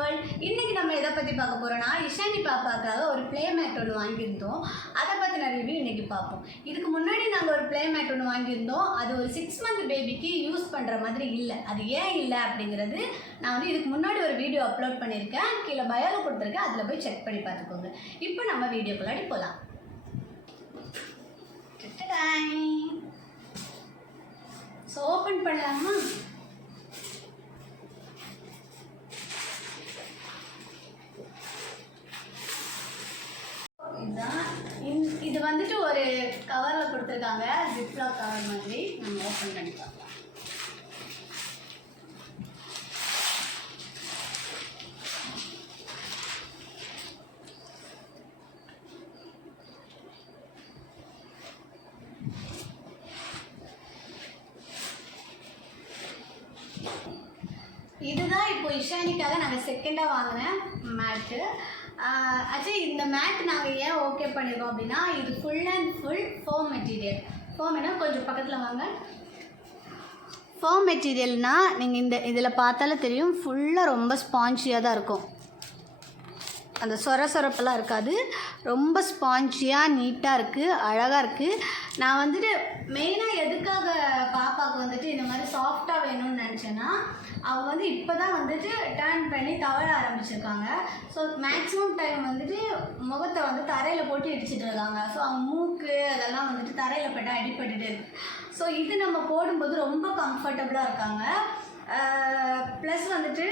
World. இன்றைக்கி நம்ம எதை பற்றி பார்க்க போகிறோன்னா, இஷானி பாப்பாக்காக ஒரு ப்ளே மேட் ஒன்று வாங்கியிருந்தோம். அதை பற்றின ரிவ்யூ இன்றைக்கி பார்ப்போம். இதுக்கு முன்னாடி நாங்கள் ஒரு ப்ளே மேட் ஒன்று வாங்கியிருந்தோம். அது ஒரு 6 month பேபிக்கு யூஸ் பண்ணுற மாதிரி இல்லை. அது ஏன் இல்லை அப்படிங்கிறது நான் வந்து இதுக்கு முன்னாடி ஒரு வீடியோ அப்லோட் பண்ணியிருக்கேன். கீழே பயோவில் கொடுத்துருக்கேன், அதில் போய் செக் பண்ணி பார்த்துக்கோங்க. இப்போ நம்ம வீடியோக்குள்ளாடி போகலாம். ஸோ ஓப்பன் பண்ணலாமா? இது வந்துட்டு ஒரு கவரில் கொடுத்துருக்காங்க, ஜிப்லாக் கவர் மாதிரி. நம்ம ஓப்பன் பண்ணி பார்க்கலாம். இதுதான் இப்போ இஷானிக்காக நாங்கள் செகண்டாக வாங்கின மேட்டு. ஆக்சுவலி இந்த மேட் நாங்கள் ஏன் ஓகே பண்ணியிருக்கோம் அப்படின்னா, இது full and full foam material. ஃபோம்னா கொஞ்சம் பக்கத்தில் வாங்க. ஃபோம் மெட்டீரியல்னால் நீங்கள் இதில் பார்த்தாலே தெரியும், ஃபுல்லாக ரொம்ப ஸ்பாஞ்சியாக தான் இருக்கும். அந்த சொரப்பெல்லாம் இருக்காது. ரொம்ப ஸ்பாஞ்சியாக நீட்டாக இருக்குது, அழகாக இருக்குது. நான் வந்துட்டு மெயினாக எதுக்காக பாப்பாவுக்கு வந்துட்டு இந்த மாதிரி சாஃப்டாக வேணும்னு நினச்சேன்னா, அவங்க வந்து இப்போ தான் வந்துட்டு டர்ன் பண்ணி தவழ ஆரம்பிச்சிருக்காங்க. ஸோ மேக்ஸிமம் டைம் வந்துட்டு முகத்தை வந்து தரையில் போட்டு இடிச்சிட்டு இருக்காங்க. ஸோ அவங்க மூக்கு அதெல்லாம் வந்துட்டு தரையில் பட்டு அடிபட்டுட்டு இருக்கு. ஸோ இது நம்ம போடும்போது ரொம்ப கம்ஃபர்டபுளாக இருக்காங்க. ப்ளஸ் வந்துட்டு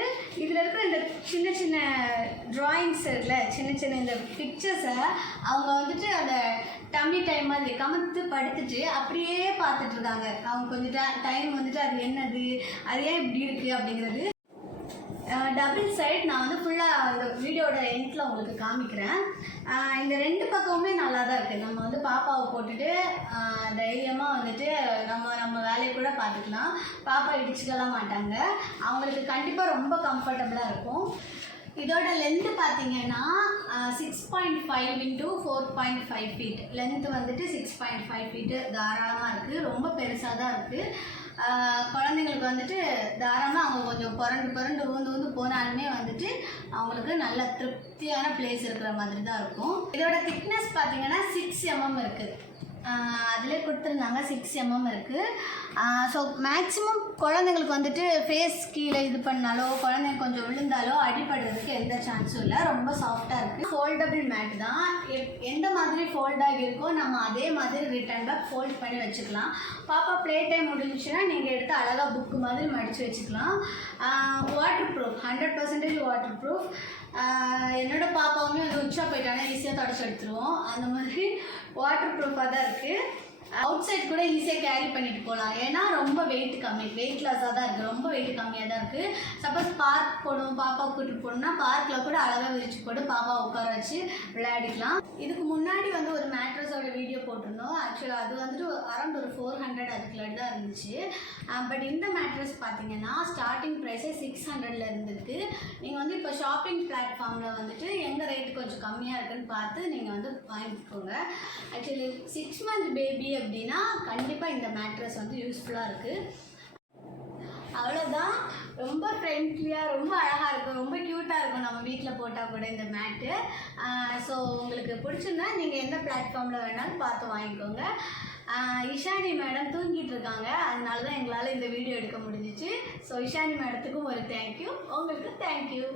இதில் இருக்கிற இந்த சின்ன சின்ன ட்ராயிங்ஸ் இருக்குல்ல, சின்ன சின்ன இந்த பிக்சர்ஸை அவங்க வந்துட்டு அந்த டம்மி டைம் மாதிரி கமத்து படுத்துட்டு அப்படியே பார்த்துட்ருக்காங்க. அவங்க கொஞ்சம் டைம் வந்துட்டு அது என்னது, அது ஏன் இப்படி இருக்குது அப்படிங்கிறது. டபுள் சைட் நான் வந்து ஃபுல்லாக இந்த வீடியோட எண்டில் உங்களுக்கு காமிக்கிறேன். இந்த ரெண்டு பக்கமுமே நல்லா தான் இருக்குது. நம்ம வந்து பாப்பாவை போட்டுட்டு தைரியமாக வந்துட்டு நம்ம வேலையை கூட பார்த்துக்கலாம். பாப்பா இடிச்சுக்கலாம் மாட்டாங்க. அவங்களுக்கு கண்டிப்பாக ரொம்ப கம்ஃபர்டபுளாக இருக்கும். இதோட லென்த்து பார்த்தீங்கன்னா 6.5 × 4.5 feet. லென்த்து வந்துட்டு 6.5 feet தாராளமாக இருக்குது. ரொம்ப பெருசாக தான் இருக்குது. குழந்தைங்களுக்கு வந்துட்டு தாராளமாக அவங்க கொஞ்சம் புரண்டு ஊந்து போனாலுமே வந்துட்டு அவங்களுக்கு நல்ல திருப்தியான பிளேஸ் இருக்கிற மாதிரி தான் இருக்கும். இதோட திக்னஸ் பார்த்தீங்கன்னா 6 mm இருக்குது. அதிலே கொடுத்துருந்தாங்க 6 mm இருக்குது. ஸோ மேக்ஸிமம் குழந்தைங்களுக்கு வந்துட்டு ஃபேஸ் கீழே இது பண்ணாலோ, குழந்தைங்க கொஞ்சம் விழுந்தாலோ அடிபடுறதுக்கு எந்த சான்ஸும் இல்லை. ரொம்ப சாஃப்டாக இருக்குது. ஃபோல்டபுள் மேட் தான். எந்த மாதிரி ஃபோல்டாகி இருக்கோ நம்ம அதே மாதிரி ரிட்டன் பேக் ஃபோல்ட் பண்ணி வச்சுக்கலாம். பாப்பா ப்ளே டைம் முடிஞ்சுன்னா நீங்கள் எடுத்து அழகாக புக்கு மாதிரி மடித்து வச்சுக்கலாம். Water proof, 100% water proof. என்னோட பாப்பாவுமே வந்து உச்சா போயிட்டாங்கன்னா ஈஸியாக தொடச்சி எடுத்துருவோம். அந்த மாதிரி வாட்டர் ப்ரூஃபாக தான் இருக்குது. அவுட் சைட் கூட ஈஸியாக கேரி பண்ணிட்டு போகலாம். ஏன்னா ரொம்ப வெயிட் கம்மி, வெயிட் லாஸாக தான் இருக்குது. ரொம்ப வெயிட் கம்மியாக தான் இருக்குது. சப்போஸ் பார்க் போகணும், பாப்பா கூட்டிட்டு போகணுன்னா பார்க்கில் கூட அழகாக விரிச்சு போட்டு பாப்பா உட்கார வச்சு விளையாடிக்கலாம். இதுக்கு முன்னாடி வந்து ஒரு மேட்ரஸோட வீடியோ போட்டிருந்தோம். ஆக்சுவலாக அது வந்துட்டு அரௌண்ட் ஒரு 400 அதுக்குள்ளாடி தான் இருந்துச்சு. பட் இந்த மேட்ரஸ் பார்த்தீங்கன்னா ஸ்டார்டிங் ப்ரைஸே 600 இருந்துருக்கு. நீங்கள் வந்து இப்போ ஷாப்பிங் பிளாட்ஃபார்மில் வந்துட்டு எங்கே ரேட்டு கொஞ்சம் கம்மியாக இருக்குன்னு பார்த்து நீங்கள் வந்து வாங்கிக்கோங்க. ஆக்சுவலி 6 month பேபி அப்படின்னா கண்டிப்பாக இந்த மேட்ரஸ் வந்து யூஸ்ஃபுல்லாக இருக்குது. அவ்வளோதான். ரொம்ப ஃப்ரெண்ட்லியாக, ரொம்ப அழகாக இருக்கும், ரொம்ப க்யூட்டாக இருக்கும் நம்ம வீட்டில் போட்டால் கூட இந்த மேட்டு. ஸோ உங்களுக்கு பிடிச்சிருந்தா நீங்கள் எந்த பிளாட்ஃபார்மில் வேணாலும் பார்த்து வாங்கிக்கோங்க. இஷானி மேடம் தூங்கிட்டு இருக்காங்க, அதனால தான் எங்களால் இந்த வீடியோ எடுக்க முடிஞ்சிச்சு. ஸோ இஷானி மேடத்துக்கும் ஒரு தேங்க்யூ, உங்களுக்கு தேங்க்யூ.